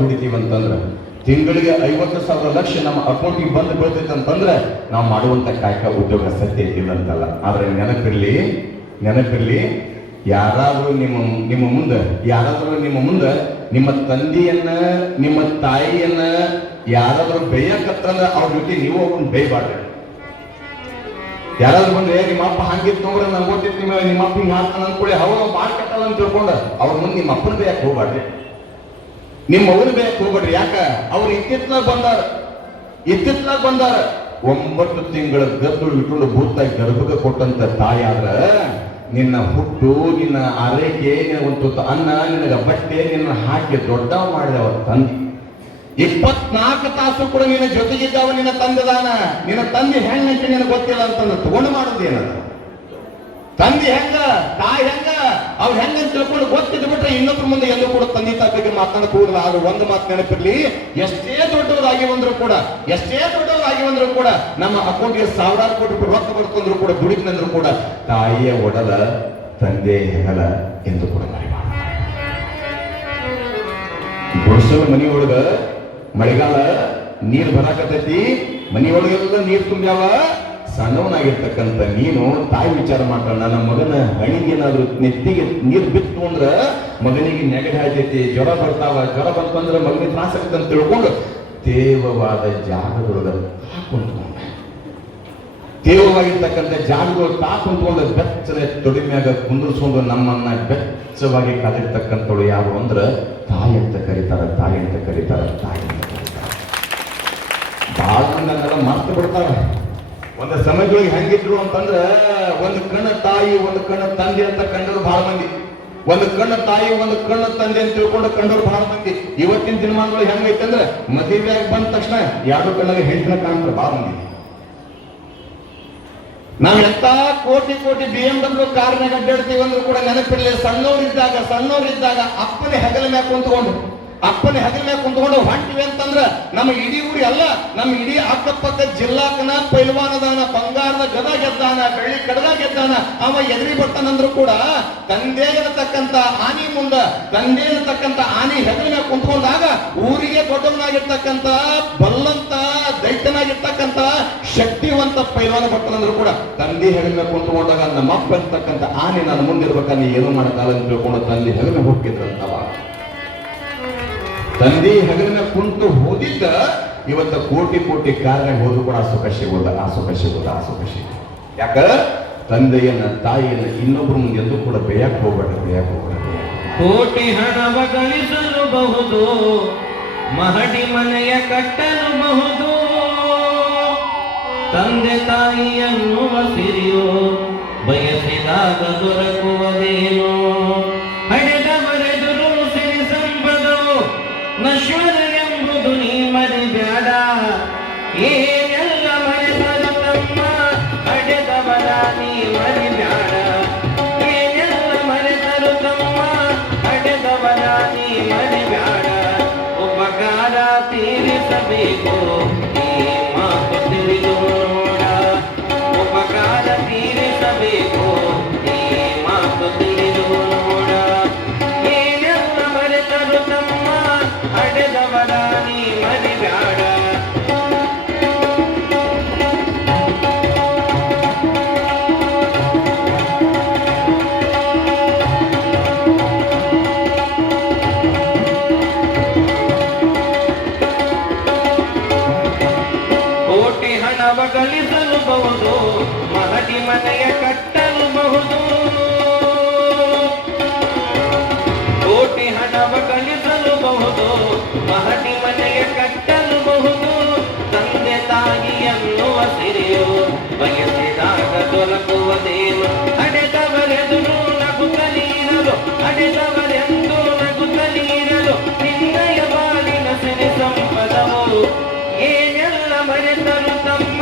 ದುಡಿತೀವಿ ಅಂತಂದ್ರೆ ತಿಂಗಳಿಗೆ 50,000 ಲಕ್ಷ ನಮ್ಮ ಅಕೌಂಟಿಗೆ ಬಂದು ಬೀಳ್ತೈತೆ ಅಂತಂದ್ರೆ ನಾವು ಮಾಡುವಂತ ಕಾಯಕ ಉದ್ಯೋಗ ಸತ್ಯ ಇಲ್ಲ ಅಂತಲ್ಲ. ಆದ್ರೆ ನೆನಪಿರ್ಲಿ ಯಾರಾದ್ರೂ ನಿಮ್ಮ ಮುಂದೆ ನಿಮ್ಮ ತಂದೆಯನ್ನ ನಿಮ್ಮ ತಾಯಿಯನ್ನ ಯಾರಾದ್ರೂ ಬೇಯಕತ್ತಂದ್ರೆ ಅವ್ರ ಜೊತೆ ನೀವು ಅವ್ರನ್ನ ಬೇಯಬಾರ್ದು. ಯಾರಾದ್ರೂ ಬಂದ್ರೆ ನಿಮ್ಮ ಅಪ್ಪ ಹಂಗಿತ್ತು ನೋಡ್ರೆ ನಂಗೆ ಗೊತ್ತಿತ್ತು ನಿಮ್ಮ ಅಪ್ಪ ಹಿಂಗೆ ಹಾಕ್ತಾನ ಅಂದ್ಕೊಳ್ಳಿ ಅವ್ರು ಮಾಡ್ಕತ್ತಲ್ಲ ಅಂತ ತಿಳ್ಕೊಂಡು ಅವ್ರ ಮುಂದೆ ನಿಮ್ಮ ಅಪ್ಪನ ಬೇಯಕ್ಕೆ ಹೋಗ್ಬಾರ್ರಿ, ನಿಮ್ಮ ಮಗನ ಬೇಯಕ್ಕೆ ಹೋಗ್ಬೇಡ್ರಿ. ಯಾಕ ಅವ್ರು ಇತ್ತಿತ್ಲಾಗ ಬಂದಾರ 9 ತಿಂಗಳ ಗದ್ದು ಇಟ್ಕೊಂಡು ಭೂತಾಗಿ ಗರ್ಭಕ್ಕೆ ಕೊಟ್ಟಂತ ತಾಯಿ ಆದ್ರ ನಿನ್ನ ಹುಟ್ಟು, ನಿನ್ನ ಆರೈಕೆ, ಒಂದು ತುತ್ತು ಅನ್ನ, ನಿನಗ ಬಟ್ಟೆ, ನಿನ್ನ ಹಾಕಿ ದೊಡ್ಡ ಮಾಡಿದ ಅವ್ರ ತಂದೆ. 24 ತಾಸು ಕೂಡ ನಿನ್ನ ಜೊತೆಗಿದ್ದಾವ ನಿನ್ನ ತಂದೆದಾನ. ನಿನ್ನ ತಂದೆ ಹೆಣ್ಣಂತೆ ನಿನಗೆ ಗೊತ್ತಿಲ್ಲ ಅಂತಂದ್ರೆ ತಗೊಂಡು ಮಾಡೋದೇನದ? ತಂದೆ ಹೆಂಗ, ತಾಯಿ ಹೆಂಗ, ಅವ್ರು ಹೆಂಗಂತ ತಿಳ್ಕೊಂಡು ಗೊತ್ತಿದ್ದು ಬಿಟ್ರೆ ಇನ್ನೊಬ್ಬರ ಮುಂದೆ ಎಲ್ಲೂ ಕೂಡ ತಂದೆ ತಾಯಿ ಬಗ್ಗೆ ಮಾತನಾಡಕ್ ಹೋಗಲ್ಲ. ಆದ್ರೆ ಒಂದು ಮಾತು ನೆನಪಿರ್ಲಿ, ಎಷ್ಟೇ ದೊಡ್ಡವರಾಗಿ ಬಂದ್ರು ಕೂಡ ನಮ್ಮ ಅಕೌಂಟ್ಗೆ 1000 ಕೋಟಿ ರೂಪಾಯಿ ರೊಕ್ಕ ಬರ್ತಂದ್ರು ಕೂಡ ದುಡಿದ್ನಂದ್ರು ಕೂಡ ತಾಯಿಯ ಒಡಲ ತಂದೆ ಹೆಗಲ ಎಂದು ಕೂಡ ಗುಡಿಸಲು ಮನೆಯೊಳಗ ಮಳೆಗಾಲ ನೀರು ಬರಾಕತೈತಿ, ಮನೆಯೊಳಗೆಲ್ಲ ನೀರು ತುಂಬ್ಯಾವ. ಸಣ್ಣವನಾಗಿರ್ತಕ್ಕಂಥ ನೀನು ತಾಯಿ ವಿಚಾರ ಮಾಡ್ತಾಳ, ನನ್ನ ಮಗನ ಹಣಿಗೇನಾದ್ರೂ ನೆತ್ತಿಗೆ ನೀರು ಬಿತ್ತು ಅಂದ್ರ ಮಗನಿಗೆ ನೆಗಡಿ ಆಗ್ತೈತಿ, ಜ್ವರ ಬಂತಂದ್ರ ಮಗನಿಗೆ ತ್ರಾಸ ಆಗತ್ತೆ ಅಂತ ತಿಳ್ಕೊಂಡು ತೇವವಾದ ಜಾಗದೊಳಗ ತೇವವಾಗಿರ್ತಕ್ಕಂಥ ಜಾಗದೊಳಗೆ ಕುಂತ್ಕೊಂಡು ಬೆಚ್ಚನೆ ತೊಡಿಮ್ಯಾಗ ಕುಂದಿರ್ಸ್ಕೊಂಡು ನಮ್ಮನ್ನ ಬೆಚ್ಚವಾಗಿ ಕಾದಿರ್ತಕ್ಕಂಥವ್ಳು ಯಾರು ಅಂದ್ರ ತಾಯಿ ಅಂತ ಕರೀತಾರ. ಬಹಳ ಮಂದಿ ಮರ್ತು ಬಿಡ್ತಾರ. ಒಂದು ಸಮಯದೊಳಗೆ ಹೆಂಗಿದ್ರು ಅಂತಂದ್ರ ಒಂದು ಕಣ್ಣ ತಾಯಿ, ಒಂದು ಕಣ್ಣ ತಂದೆ ಅಂತ ಕಂಡರು ಬಹಳ ಮಂದಿ. ಒಂದು ಕಣ್ಣ ತಾಯಿ, ಒಂದು ಕಣ್ಣ ತಂದೆ ಅಂತ ತಿಳ್ಕೊಂಡು ಕಂಡರು ಬಹಳ ಮಂದಿ. ಇವತ್ತಿನ ದಿನಮಾನಗಳು ಹೆಂಗೈತೆ ಅಂದ್ರೆ ಮದುವೆಯಾಗಿ ಬಂದ ತಕ್ಷಣ 2 ಕಣ್ಣಾಗ ಹೆಂಡತಿನ ಕಾಣ್ತಾರೆ ಬಹಳ ಮಂದಿ. ನಾವ್ ಎಂತ ಕೋಟಿ BMW ಕಾರ್ನಾಗ ಅಡ್ಡಾಡ್ತೀವಿ ಅಂದ್ರೂ ಕೂಡ ನೆನಪಿರ್ಲಿ, ಸಣ್ಣವರಿದ್ದಾಗ ಅಪ್ಪನೇ ಹೆಗಲ ಮ್ಯಾಗ ಕುಂತ್ಕೊಂಡು ಹೊಂಟಿವಿ ಅಂತಂದ್ರ ನಮ್ಮ ಇಡೀ ಊರಿ ಅಲ್ಲ, ನಮ್ಮ ಇಡೀ ಅಕ್ಕಪಕ್ಕ ಜಿಲ್ಲಾಕನ ಪೈಲ್ವಾನದಾನ, ಬಂಗಾರದ ಗದ ಗೆದ್ದಾನ, ಬೆಳ್ಳಿ ಕಡಗ ಗೆದ್ದಾನ, ಅವ ಎದುರಿ ಬರ್ತಾನಂದ್ರು ಕೂಡ ತಂದೆ ಇರತಕ್ಕಂತ ಆನಿ ಹೆಗಲ ಮ್ಯಾಗ ಕುಂತ್ಕೊಂಡಾಗ ಊರಿಗೆ ದೊಡ್ಡವನಾಗಿರ್ತಕ್ಕಂತ ಬಲ್ಲಂತ ದೈತ್ಯನಾಗಿರ್ತಕ್ಕಂತ ಶಕ್ತಿವಂತ ಪೈಲ್ವಾನ ಬರ್ತಾನಂದ್ರು ಕೂಡ ತಂದೆ ಹೆಗಲ ಮ್ಯಾಗ ಕುಂತ್ಕೊಂಡಾಗ ನಮ್ಮಪ್ಪ ಅಂತಕ್ಕಂಥ ಆನೆ ನನ್ನ ಮುಂದಿರ್ಬೇಕಾ ನೀ ಏನು ಮಾಡಕ್ಕಾಲ ಅಂತ ತಿಳ್ಕೊಂಡು ತಂದೆ ಹೆಗಲ ಮ್ಯಾಗ ಹೋಗ್ತಿದ್ರಂತವ. ತಂದೆ ಹೆಗಲಿನ ಕುಂತು ಹೋದಿದ್ದ ಇವತ್ತ ಕೋಟಿ ಕಾರಣ ಹೋದ್ರು ಕೂಡ ಆ ಸುಖ ಸಿಗೋದ. ಯಾಕ ತಂದೆಯನ್ನ ತಾಯಿಯನ್ನ ಇನ್ನೊಬ್ರು ಮುಂದೆ ಎಂದು ಕೂಡ ಬೇಯಕ್ಕೆ ಹೋಗ್ಬೇಡ. ಕೋಟಿ ಹಣವ ಗಳಿಸಲುಬಹುದು, ಮಹಡಿ ಮನೆಯ ಕಟ್ಟಲುಬಹುದು, ತಂದೆ ತಾಯಿಯನ್ನು ಸಿರಿಯೋ ಬಯಸಿದಾಗ ದೊರಕುವುದೇನೋ, ಹಡೆದವರೆದುರು ಸಿರಿ ಸಂಪದವು ನಶ್ವರ ಎಂಬುದು ನೀ ಮರಿಬ್ಯಾಡ. ಏನೆಲ್ಲ ಮರೆತರು ತಮ್ಮ ಹಡೆದವರ ನೀ ಮರಿಬ್ಯಾಡ. ಏನೆಲ್ಲ ಮರೆತರು ತಮ್ಮ ಹಡೆದವರ ನೀ ಮರಿಬ್ಯಾಡ. ಉಪಕಾರ ತೀರಿಸಬೇಕು ಈ ಮಾತು ತಿಳಿದು ನೋಡ. ಉಪಕಾರ ತೀರಿಸಬೇಕು ಈ ಮಾತು ತಿಳಿದು ನೋಡ. ಏನೆಲ್ಲ ಮರೆತರು ತಮ್ಮ ಹಡೆದವರ ನೀ ಮರಿಬ್ಯಾಡ. ಕೋಟಿ ಹಣವ ಗಳಿಸಲುಬಹುದು, ಮಹಡಿ ಮನೆಯ ಕಟ್ಟಲುಬಹುದು. ಕೋಟಿ ಹಣವ ಗಳಿಸಲುಬಹುದು, ಮಹಡಿ ಮನೆಯ ಕಟ್ಟಲುಬಹುದು, ತಂದೆ ತಾಯಿಯನ್ನು ಸಿರಿಯೋ ಬಯಸಿದಾಗ ದೊರಕುವುದೇನು. ಹಡೆದವರೆದುರು ನಗುತ್ತಲೀರಲು, ಹಡೆದವರೆಂದು ನಗುತ್ತಲೀರಲು, ನಿನ್ನಯ ಬಾಳಿನ ಸಿರಿ ಸಂಪದವು. ಏನೆಲ್ಲ ಮರೆತರು ತಮ್ಮ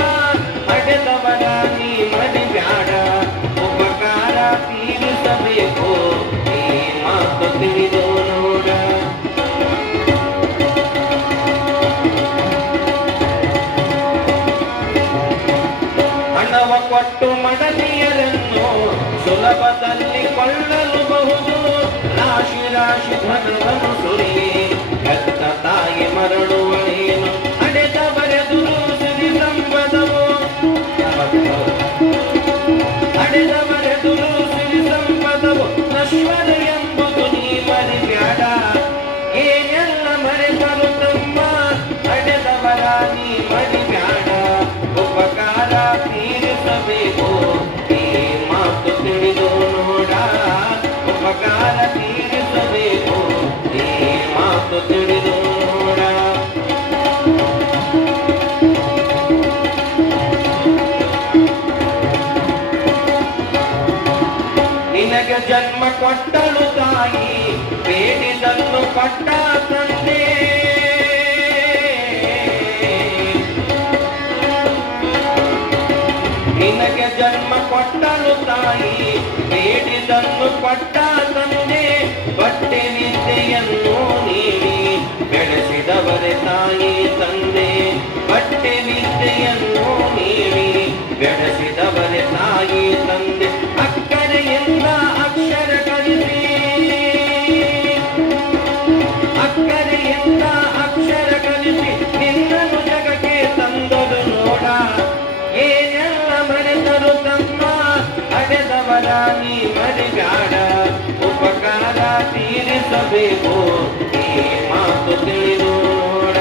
ಹಡೆದವರ ನೀ ಮರಿಬ್ಯಾಡ. ಉಪಕಾರ ತೀರಿಸಬೇಕು ಈ ಮಾತು ತಿಳಿದು ನೋಡ. ಹಣವ ಕೊಟ್ಟು ಮಡದಿಯರನ್ನು ಸುಲಭದಲ್ಲಿ ಕೊಳ್ಳಲುಬಹುದು, ರಾಶಿ ಧನವನ್ನು ಸುರಿ ಜನ್ಮ ಕೊಟ್ಟಳು ತಾಯಿ ಬೇಡಿದನ್ನು ಕೊಟ್ಟ ತಂದೆ ನಿನಗೆ ಜನ್ಮ ಕೊಟ್ಟಳು ತಾಯಿ ಬೇಡಿದನ್ನು ಕೊಟ್ಟ ತಂದೆ ಬಟ್ಟೆ ವಿದ್ಯೆಯನ್ನು ನೀಡಿ ಬೆಳೆಸಿದವರೇ ತಾಯಿ ತಂದೆ ಬಟ್ಟೆ ವಿದ್ಯೆಯನ್ನು ನೀಡಿ ಬೆಳೆಸಿದವರೇ ತಾಯಿ ತಂದೆ ಅಕ್ಕರೆಯಿಂದ ಅಕ್ಷರ ಕಲಿಸಿ ಅಕ್ಕರೆಯಿಂದ ಅಕ್ಷರ ಕಲಿಸಿ ನಿನ್ನನ್ನು ಜಗಕ್ಕೆ ತಂದರು ನೋಡ ಏನೆಲ್ಲ ಮರೆತರು ತಮ್ಮ ಅಡೆದವರ ನೀ ಮರಿಗಾಡ ಉಪಕಾರ ತೀರಿಸಬೇಕು ಈ ಮಾತು ತಿಳಿದು ನೋಡ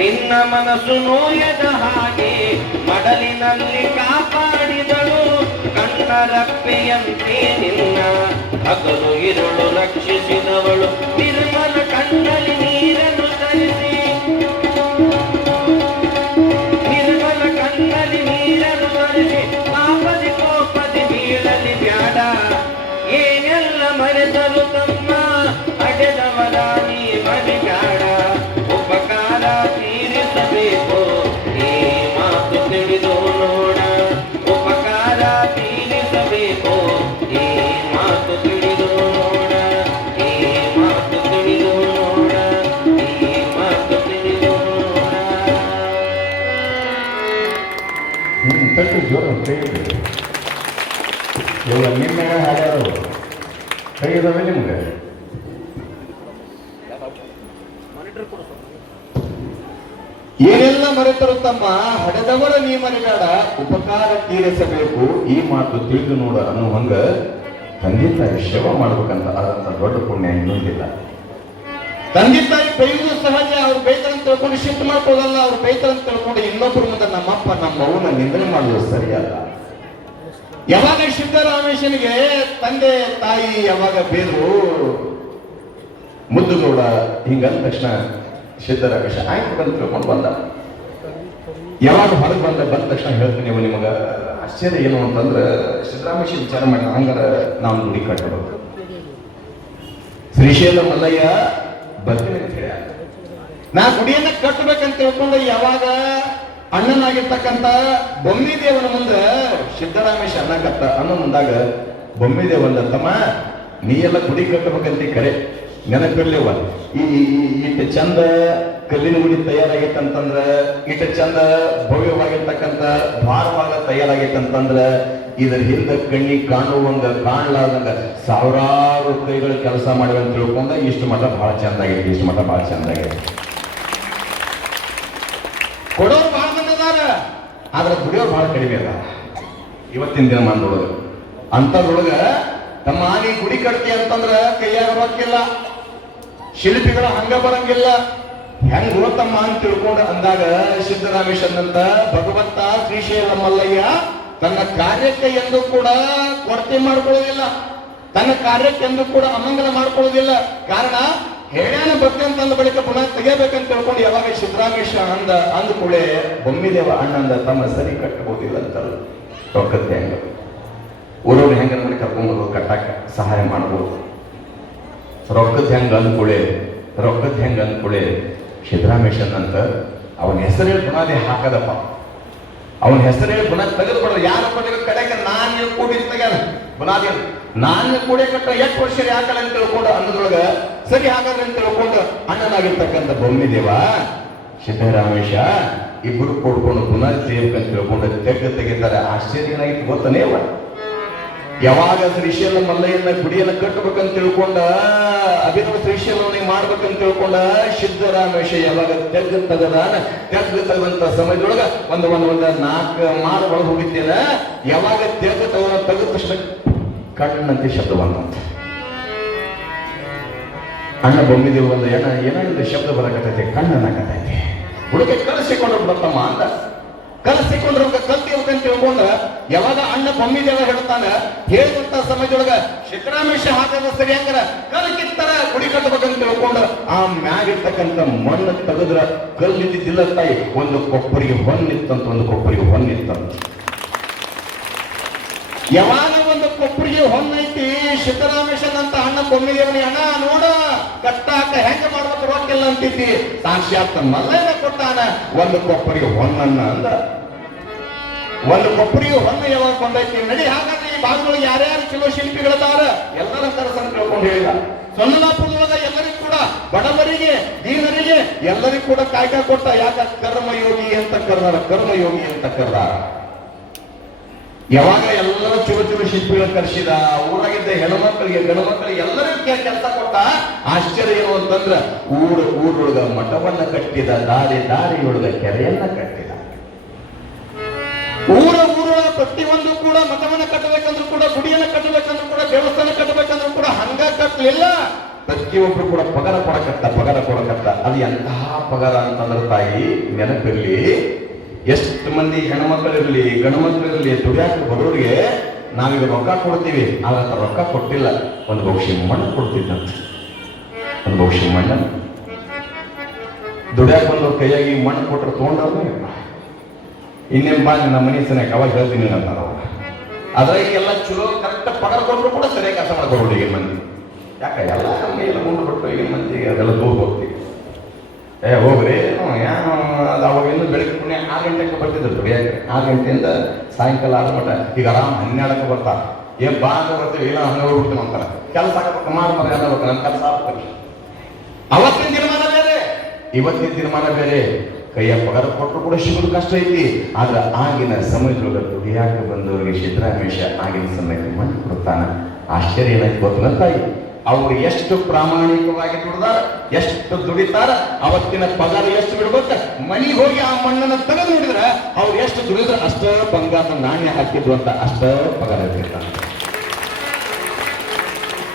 ನಿನ್ನ ಮನಸ್ಸು ನೋಯದ ಹಾಗೆ ಮಡಲಿನಲ್ಲಿ ಕಾಪಾಡಿದಳು ಕಣ್ಣರಪ್ಪೆಯಂತೆ ನಿನ್ನ ಹಗಲು ಇರುಳು ರಕ್ಷಿಸಿದವಳು ನಿರ್ಮಲ ಕಣ್ಣಲ್ಲಿ ನೀರನ್ನು ತರಿಸಿ ನಿರ್ಮಲ ಕಣ್ಣಲ್ಲಿ ನೀರನ್ನು ತರಿಸಿ ಪಾಪದಿ ಕೋಪದಿ ಬೀಳಲಿ ಬ್ಯಾಡ ಏನೆಲ್ಲ ಮರೆತರು ತಮ್ಮ ಅಡೆದವರ ನೀ ಮರಿಗಾಡ ಉಪಕಾರ ತೀರಿಸಬೇಕು ಈ ಮಾತು ತಿಳಿದು ನೋಡ ಉಪಕಾರ ತೀರಿಸಬೇಕು ಈ ಮಾತು ತಿಳಿದು ನೋಡ ಈ ಮಾತು ತಿಳಿದು ನೋಡ ಈ ಮಾತು ತಿಳಿದು ನೋಡ ತಟ್ಟು ಜೋರ ಕೈ ಇವಾಗ ನಿನ್ನೆ ಹಾಡ್ಯಾರು ಕೈ ಇದಾವೆ ನಿಮ್ಗೆ ಏನೆಲ್ಲ ಮರೆತರು ತಮ್ಮ ಹಡೆದವರ ನೀ ಮರಿಬೇಡ ಉಪಕಾರ ತೀರಿಸಬೇಕು ಈ ಮಾತು ತಿಳಿದು ನೋಡ ಅನ್ನೋ ಹಂಗ ತಂದೆ ತಾಯಿ ಸೇವಾ ಮಾಡ್ಬೇಕಂತ ಅದಂತ ದೊಡ್ಡ ಪುಣ್ಯ ಇನ್ನೊಂದಿಲ್ಲ. ತಂದೆ ತಾಯಿ ಬೈಯುವುದು ಸಹಜ, ಅವ್ರು ಬೈತಾರಂತ ತಿಳ್ಕೊಂಡು ಶಿಫ್ಟ್ ಮಾಡ್ಕೊಳ್ಳಲ್ಲ, ಅವ್ರು ಬೈತಾರಂತ ತಿಳ್ಕೊಂಡು ಇನ್ನೊಬ್ಬರ ಮುಂದೆ ನಮ್ಮಪ್ಪ ನಮ್ಮ ಅವನ ನಿಂದನೆ ಮಾಡುವುದು ಸರಿಯಲ್ಲ. ಯಾವಾಗ ಸಿದ್ದರಾಮೇಶನಿಗೆ ತಂದೆ ತಾಯಿ ಯಾವಾಗ ಬೇರು ಮುದ್ದು ನೋಡ ಹಿಂಗಂದ ತಕ್ಷಣ ಸಿದ್ದರಾಮೇಶ ಆಯ್ತು ಬಂದು ತಿಳ್ಕೊಂಡು ಬಂದ. ಯಾವಾಗ ಹೊರಗೆ ಬಂದ ತಕ್ಷಣ ಹೇಳ್ತೀನಿ ನೀವು ನಿಮಗ ಆಶ್ಚರ್ಯ ಏನು ಅಂತಂದ್ರೆ ಸಿದ್ದರಾಮೇಶ ವಿಚಾರ ಮಾಡಿ ಹಂಗಾರ ನಾವು ಗುಡಿ ಕಟ್ಟಬೇಕು ಶ್ರೀಶೈಲ ಮಲ್ಲಯ್ಯ ಬರ್ತೀನಿ ಅಂತ ಹೇಳ ನಾ ಗುಡಿಯನ್ನ ಕಟ್ಟಬೇಕಂತ ತಿಳ್ಕೊಂಡು ಯಾವಾಗ ಅಣ್ಣನಾಗಿರ್ತಕ್ಕಂಥ ಬೊಮ್ಮಿದೇವನ ಮುಂದೆ ಸಿದ್ದರಾಮೇಶ ಅನ್ನೋ ಮುಂದಾಗ ಬೊಮ್ಮಿದೇವನ ತಮ್ಮ ನೀ ಎಲ್ಲ ಗುಡಿ ಕಟ್ಟಬೇಕಂತ ಕರೆ ನೆನಪಿರ್ಲಿವ ಇಟ್ಟು ಚಂದ ಕಲ್ಲಿನ ಗುಡಿ ತಯಾರಾಗಿತ್ತಂತಂದ್ರ ಇಟ್ಟು ಚಂದ ಭವ್ಯವಾಗಿರ್ತಕ್ಕಂಥ ಭಾರವಾಗ ತಯಾರಾಗಿತ್ತಂತಂದ್ರ ಇದರ ಹಿಂದೆ ಕಣ್ಣಿ ಕಾಣುವಂಗ ಕಾಣಲಾರ್ದಂಗ ಸಾವಿರಾರು ಕೈಗಳು ಕೆಲಸ ಮಾಡಿವೆ ಅಂತ ತಿಳ್ಕೊಂಡ ಇಷ್ಟು ಮಠ ಬಹಳ ಚಂದ ಆಗೈತಿ, ಇಷ್ಟು ಮಠ ಬಹಳ ಚಂದ ಆಗೈತಿ. ಕೊಡೋರು ಬಹಳ ಮಂದಿ ಅದಾರ, ಆದ್ರೆ ದುಡಿಯೋರು ಬಹಳ ಕಡಿಮೆ ಅದ ಇವತ್ತಿನ ದಿನ ಮಂದೊಳಗ. ಅಂತದ್ರೊಳಗ ತಮ್ಮ ನೀ ಗುಡಿ ಕಟ್ತಿ ಅಂತಂದ್ರ ಕೈಯಾಗ ರೊಕ್ಕಿಲ್ಲ, ಶಿಲ್ಪಿಗಳ ಹಂಗ ಬರಂಗಿಲ್ಲ, ಹೆಂಗ್ ಗೊತ್ತಮ್ಮ ಅಂತ ತಿಳ್ಕೊಂಡು ಅಂದಾಗ ಸಿದ್ದರಾಮೇಶನಂತ ಭಗವಂತ ಶ್ರೀಶೈಲ ಮಲ್ಲಯ್ಯ ತನ್ನ ಕಾರ್ಯಕ್ಕೆ ಎಂದು ಕೂಡ ಕೊರತೆ ಮಾಡ್ಕೊಳ್ಳೋದಿಲ್ಲ, ತನ್ನ ಕಾರ್ಯಕ್ಕೆ ಎಂದು ಕೂಡ ಅಮಂಗಲ ಮಾಡ್ಕೊಳ್ಳೋದಿಲ್ಲ. ಕಾರಣ ಹೇಳ್ಯಾನ ಭಕ್ತಿ ಅಂತಂದ ಬಳಿಕ ಪುನಃ ತೆಗೆಯಬೇಕಂತ ತಿಳ್ಕೊಂಡು ಯಾವಾಗ ಸಿದ್ದರಾಮೇಶ ಅಂದ್ಕೂಳೆ ಬೊಮ್ಮಿದೇವ ಅಣ್ಣಂದ ತಮ್ಮ ಸರಿ ಕಟ್ಟಬಹುದಿಲ್ಲ ಅಂತ ರೊಕ್ಕತ್ತೆ ಹೆಂಗ ಊರವ್ರು ಹೆಂಗ ನಮ್ಮನೆ ಕರ್ಕೊಂಡ್ಬರ್ಬೋದು, ಕಟ್ಟಾಕ ಸಹಾಯ ಮಾಡ್ಬೋದು. ರೊಕ್ಕದ ಹೆಂಗ ಅಂದ್ಕೂಳೆ ಸಿದ್ದರಾಮೇಶನ್ ಅಂತ ಅವನ ಹೆಸರೇ ಬುನಾದಿ ಹಾಕದಪ್ಪ, ಅವನ ಹೆಸರೇ ಬುನಾದಿ ತೆಗೆದು ಬಿಡೋದು. ಯಾರಪ್ಪ ಕಡೆಗೆ ನಾನು ಕೂಡಿ ತೆಗ್ಯಾನ ಬುನಾದಿ ನಾನು ಕೂಡೆ ಕಟ್ಟ ಎಷ್ಟು ವರ್ಷ ಯಾಕಲ್ಲ ಅಂತ ತಿಳ್ಕೊಂಡು ಅನ್ನೋದ್ರೊಳಗ ಸರಿ ಹಾಗಾದ್ರೆ ಅಂತ ತಿಳ್ಕೊಂಡು ಅಣ್ಣನಾಗಿರ್ತಕ್ಕಂಥ ಬೊಮ್ಮಿದೇವ ಸಿದ್ದರಾಮೇಶ ಇಬ್ಬರು ಕೂಡ್ಕೊಂಡು ಬುನಾದಿ ತೆಗಿಬೇಕಂತ ತಿಳ್ಕೊಂಡು ತೆಗಿತಾರೆ. ಆಶ್ಚರ್ಯ ಏನಾಗಿತ್ತು ಗೊತ್ತನೇವ, ಯಾವಾಗ ಶ್ರೀಶೈಲ ಮಲ್ಲಯ್ಯನ ಗುಡಿಯನ್ನು ಕಟ್ಟಬೇಕಂತ ತಿಳ್ಕೊಂಡ ಅಭಿನವ ಶ್ರೀಶೈಲವನಿಗೆ ಮಾಡ್ಬೇಕಂತ ತಿಳ್ಕೊಂಡ ಸಿದ್ದರಾಮೇಶ ಯಾವಾಗ ತೆಗೆದಂತ ಸಮಯದೊಳಗ ಒಂದು 4 ಮಾರು ಒಳಗೆ ಹೋಗಿದ್ದೇನ. ಯಾವಾಗ ತೆಗೆದ ತಕ್ಷಣ ಕಣ್ಣಂತೆ ಶಬ್ದ ಬಂದಂತ ಅಣ್ಣ ಬೊಮ್ಮಿದೇವು ಒಂದು ಏನಾಗಿದೆ ಶಬ್ದ ಬರಕತ್ತೈತೆ, ಕಣ್ಣನ್ನಾಕತ್ತೈತೆ. ಹುಡುಗ ಕಲಸಿಕೊಂಡು ಬಿಡತ್ತಮ್ಮ ಅಂತ ಕಲಸಿಕೊಂಡ್ರ ಕಲ್ತಿರ್ಬೇಕಂತ ತಿಳ್ಕೊಂಡ ಯಾವಾಗ ಅಣ್ಣ ಬೊಮ್ಮಿದೇವ ಹೇಳ್ತಾನ ಹೇಳುವಂತ ಸಮಯದೊಳಗ ಸಿದ್ದರಾಮೇಶ ಹಾಕದ ಸರಿ ಹಂಗಾರ ಕಲ್ ಕಿತ್ತರ ಗುಡಿ ಕಟ್ಟಬೇಕಂತ ತಿಳ್ಕೊಂಡು ಆ ಮ್ಯಾಗಿರ್ತಕ್ಕಂಥ ಮಣ್ಣು ತೆಗೆದ್ರ ಕಲ್ಲಿದ್ದಿಲ್ಲ ತಾಯಿ, ಒಂದು ಕೊಪ್ಪರಿಗೆ ಹೊನ್ನಿತ್ತಂತ, ಒಂದು ಕೊಪ್ಪರಿಗೆ ಹೊನ್ನಿತ್ತಂತ. ಯಾವಾಗ ಒಂದು ಕೊಪ್ಪರಿಗೆ ಹೊನ್ನೈತಿ, ಸಿದ್ದರಾಮೇಶನ್ ಅಂತ ಅಣ್ಣ ಬೊಮ್ಮಿದೇವನಿ ಅಣ್ಣ ನೋಡ ಕಟ್ಟಾಕ ಹೆಂಗ ಮಾಡ್ಬೇಕು ರೊಕ್ಕೆಲ್ಲ ಅಂತಿದ್ದಿ, ಸಾಕ್ಷಾತ್ ಮಲ್ಲಯ್ಯನ ಕೊಟ್ಟಾನ ಒಂದು ಕೊಪ್ಪರಿಗೆ ಹೊನ್ನನ್ನ ಅಂದ. ಒಂದು ಕೊಪ್ಪರಿಗೆ ಹೊನ್ನ ಯಾವಾಗ ಬಂದೈತಿ ನಡಿ. ಹಾಗಾದ್ರೆ ಈ ಭಾಗದೊಳಗೆ ಯಾರ್ಯಾರು ಚಲೋ ಶಿಲ್ಪಿಗಳದಾರ ಎಲ್ಲರ ಕರಸನ್ನ ತಿಳ್ಕೊಂಡು ಹೇಳಿದ. ಸೊನ್ನಲಾಪುರದೊಳಗ ಎಲ್ಲರಿಗೂ ಕೂಡ ಬಡವರಿಗೆ ದೀನರಿಗೆ ಎಲ್ಲರಿಗೂ ಕೂಡ ಕಾಯ್ಕ ಕೊಟ್ಟ. ಯಾಕ ಕರ್ಮಯೋಗಿ ಅಂತ ಕರ್ದಾರ, ಕರ್ಮಯೋಗಿ ಅಂತ ಕರ್ದಾರ. ಯಾವಾಗ ಎಲ್ಲರೂ ಚಲೋ ಚಲೋ ಶಿಲ್ಪಿಗಳ ಕರೆಸಿದ, ಊರಾಗಿದ್ದ ಹೆಣ್ಮಕ್ಳಿಗೆ ಗಂಡು ಮಕ್ಕಳಿಗೆ ಎಲ್ಲರಿಗೂ ಕೆಲಸ ಕೊಟ್ಟ. ಆಶ್ಚರ್ಯ ಏನು ಅಂತಂದ್ರ ಊರೊಳಗ ಮಠವನ್ನ ಕಟ್ಟಿದ, ದಾರಿಯೊಳಗ ಕೆರೆಯನ್ನ ಕಟ್ಟಿದ. ಊರೊಳಗ ಪ್ರತಿಯೊಂದು ಕೂಡ ಮಠವನ್ನ ಕಟ್ಟಬೇಕಂದ್ರೂ ಕೂಡ, ಗುಡಿಯನ್ನ ಕಟ್ಟಬೇಕಂದ್ರೂ ಕೂಡ, ದೇವಸ್ಥಾನ ಕಟ್ಟಬೇಕಂದ್ರೂ ಕೂಡ ಹಂಗ ಕಟ್ಟಲಿಲ್ಲ. ಪ್ರತಿಯೊಬ್ರು ಕೂಡ ಪಗಾರ ಕೊಡಕತ್ತ. ಅದು ಎಂತಹ ಪಗಾರ ಅಂತಂದ್ರ ತಾಯಿ ನೆನಪಿರ್ಲಿ, ಎಷ್ಟು ಮಂದಿ ಹೆಣ್ಮಕ್ಳಿರ್ಲಿ ಗಂಡು ಮಕ್ಕಳಿರ್ಲಿ ದುಡಿಯಾಕ ಬರೋರಿಗೆ ನಾವೀಗ ರೊಕ್ಕ ಕೊಡ್ತೀವಿ, ಆಗ ರೊಕ್ಕ ಕೊಟ್ಟಿಲ್ಲ, ಒಂದು ಬಹುಶಃ ಮಣ್ಣು ಕೊಡ್ತಿದ್ದಂತೆ. ಒಂದು ಬಹುಶಃ ಮಣ್ಣು ದುಡಿಯಾಕ ಬಂದವ್ರ ಕೈಯಾಗಿ ಮಣ್ಣು ಕೊಟ್ಟರೆ ತಗೊಂಡ್ರು ಇನ್ನೇನ್ ಬಾ ನಮ್ಮ ಮನೆ ಸರಿಯಾಗಿ ಅವಾಗ ಹೇಳ್ತೀನಿ ಅಂತಾರ. ಅದ್ರಾಗ ಎಲ್ಲ ಚಲೋ ಕರೆಕ್ಟ್ ಪಗಾರ ಕೊಟ್ಟರು ಕೂಡ ಸರಿಯಾಗಿ ಕೆಲಸ ಮಾಡ್ಕೊಡ್ರಿ ಈಗಿನ ಮಂದಿ. ಯಾಕ ಎಲ್ಲ ನಮಗೆ ಎಲ್ಲ ಮುಂದೆ ಬಿಟ್ಟು ಈಗಿನ ಮಂದಿಗೆ ಅದೆಲ್ಲ ದೂರ ಹೋಗ್ತೀವಿ. ಹೋಗ್ರಿ ಏನು ಅದು ಅವಾಗ ಇನ್ನೂ ಬೆಳಗ್ಗೆ ಪುಣ್ಯ 6 ಗಂಟೆಗೆ ಬರ್ತಿದ್ರು ದುಡಿಯಾಕೆ. 6 ಗಂಟೆಯಿಂದ ಸಾಯಂಕಾಲ 6 ಮಟ್ಟ. ಈಗ ಆರಾಮ್ 12ಕ್ಕೆ ಬರ್ತಾರ. ಏನ್ ಬಾ ಅಂತ ಬರ್ತೀವಿ, ಇಲ್ಲ ಹಂಗೆ ಹೋಗ್ಬಿಡ್ತೀವಿ ಅಂತಾರ. ಕೆಲಸ ಆಗಬೇಕು ಮಾಡ್ತಾರೆ, ಎಲ್ಲ ನನ್ನ ಕೆಲಸ ಆಗ್ತಾರೆ. ಅವತ್ತಿನ ತೀರ್ಮಾನ ಬೇರೆ, ಇವತ್ತಿನ ತೀರ್ಮಾನ ಬೇರೆ. ಕೈಯ ಪಗಾರ ಕೊಟ್ಟರು ಕೂಡ ಸಿಗೋದು ಕಷ್ಟ ಐತಿ. ಆದ್ರೆ ಆಗಿನ ಸಮಯದೊಳಗೆ ದುಡಿಯಾಕ ಬಂದವರಿಗೆ ಸಿದ್ದರಾಮೇಶ ಆಗಿನ ಸಮಯಕ್ಕೆ ಮಣ್ಣು ಕೊಡ್ತಾನ. ಆಶ್ಚರ್ಯ ಏನಾಯ್ತು ಗೊತ್ತಿಲ್ಲ ತಾಯಿ, ಅವ್ರು ಎಷ್ಟು ಪ್ರಾಮಾಣಿಕವಾಗಿ ದುಡಿದಾರ, ಎಷ್ಟು ದುಡಿತಾರ, ಅವತ್ತಿನ ಪಗಾರ ಎಷ್ಟು ಬಿಡ್ಬೇಕ. ಮನೆಗೆ ಹೋಗಿ ಆ ಮಣ್ಣನ್ನು ತೆಗೆದು ನೋಡಿದ್ರ ಅವ್ರು ಎಷ್ಟು ದುಡಿದ್ರ ಅಷ್ಟ ಬಂಗಾರದ ನಾಣ್ಯ ಹಾಕಿದ್ರು ಅಂತ ಅಷ್ಟ ಪಗಾರ ಇರ್ತಾರ.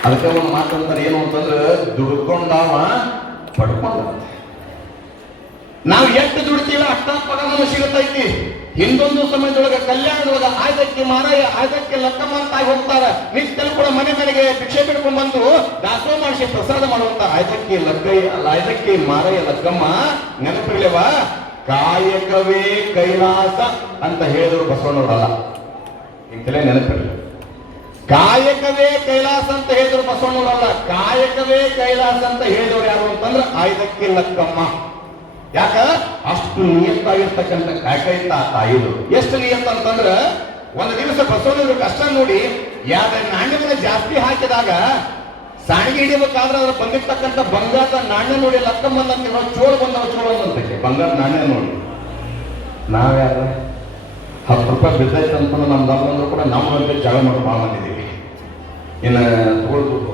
ಅದಕ್ಕೆ ಒಂದು ಮಾತಂತಾರೆ ಏನು ಅಂತಂದ್ರೆ, ದುಡ್ಕೊಂಡಾವ ಪಡ್ಕೊಂಡ. ನಾವು ಎಷ್ಟು ದುಡ್ತೀವಿ ಅಷ್ಟ ಪಗಾರ ಸಿಗುತ್ತೈತಿ. ಹಿಂದೊಂದು ಸಮಯದೊಳಗೆ ಕಲ್ಯಾಣದೊಳಗ ಆಯ್ದಕ್ಕೆ ಮಾರಾಯ, ಆಯ್ದಕ್ಕೆ ಲಕ್ಕಮ್ಮ ಅಂತ ಆಗಿ ಹೋಗ್ತಾರ. ನಿತ್ಯಲು ಕೂಡ ಮನೆ ಮನೆಗೆ ಭಿಕ್ಷೆ ಬಿಡ್ಕೊಂಡ್ ಬಂದು ದಾಸೋಹ ಮಾಡಿಸಿ ಪ್ರಸಾದ ಮಾಡುವಂತ ಆಯ್ದಕ್ಕೆ ಮಾರಾಯ ಲಕ್ಕಮ್ಮ ನೆನಪಿರ್ಲೇವ. ಕಾಯಕವೇ ಕೈಲಾಸ ಅಂತ ಹೇಳಿದ್ರು ಬಸವಣ್ಣವರಲ್ಲ, ಇಂತಲೇ ನೆನಪಿರ್ಲಿ. ಕಾಯಕವೇ ಕೈಲಾಸ ಅಂತ ಹೇಳಿದ್ರು ಬಸವಣ್ಣವರಲ್ಲ, ಕಾಯಕವೇ ಕೈಲಾಸ ಅಂತ ಹೇಳಿದವ್ರು ಯಾರು ಅಂತಂದ್ರೆ ಆಯ್ದಕ್ಕೆ ಲಕ್ಕಮ್ಮ. ಯಾಕ ಅಷ್ಟು ನಿಯತ್ತಾಗಿರ್ತಕ್ಕಂಥ ಕಾಯಕ ಇತ್ತ ಆ ತಾಯಿದು. ಎಷ್ಟು ನಿಯತ್ತ ಅಂತಂದ್ರ, ಒಂದು ದಿವಸ ಬಸವಣ್ಣವ್ರ ಕಷ್ಟ ನೋಡಿ ಯಾವ್ದ ನಾಣ್ಯಗಳನ್ನ ಜಾಸ್ತಿ ಹಾಕಿದಾಗ ಸಾಣಿಗೆ ಹಿಡಿಬೇಕಾದ್ರೆ ಅದ್ರ ಬಂದಿರ್ತಕ್ಕಂಥ ಬಂಗಾರದ ನಾಣ್ಯ ನೋಡಿ ಲಕ್ಕಮ್ಮನ ಚೋಳು ಬಂದವ ಬಂಗಾರ ನಾಣ್ಯ ನೋಡಿ ನಾವ್ಯಾರ 10 ರೂಪಾಯಿ ಬಿದ್ದೈತೆ ಅಂತಂದ್ರೆ ನಮ್ದು ಅಂದ್ರು ಕೂಡ ನಮ್ಮ ಜಗಳ ಮಾಡಿ ಭಾಳ ಬಂದಿದ್ದೀವಿ. ಇನ್ನು ತಗೊಳ್ಬೋದು.